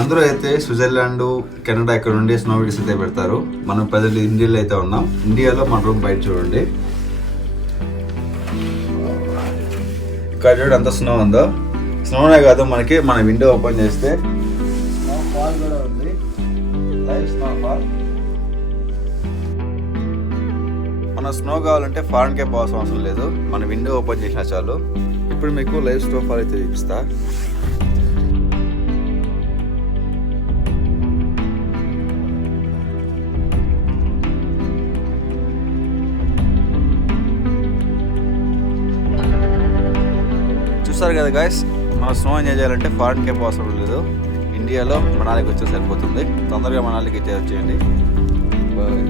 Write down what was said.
అందరూ అయితే Switzerland, Canada ఇక్కడ నుండి స్నో వీడియోస్ అయితే పెడతారు. మనం ప్రజలు ఇండియాలో అయితే ఉన్నాం. ఇండియాలో మన రూమ్ బయట చూడండి, ఇక్కడ చూడండి ఎంత స్నో ఉందో. స్నోనే కాదు, మనకి మన విండో ఓపెన్ చేస్తే స్నో ఫాల్ కూడా ఉంది, లైవ్ స్నో ఫాల్. మన స్నో కావాలంటే ఫారెన్కే పోవాల్సిన అవసరం లేదు, మన విండో ఓపెన్ చేసినా చాలు. ఇప్పుడు మీకు లైవ్ స్నో ఫాల్ అయితే చూపిస్తా. చూస్తారు కదా గాయస్, మన స్నో ఎంజాయ్ చేయాలంటే ఫారెన్ కేప్ అవసరం లేదు, ఇండియాలో మనాలికి వచ్చే సరిపోతుంది. తొందరగా మనాలికి వచ్చేయండి. బాయ్.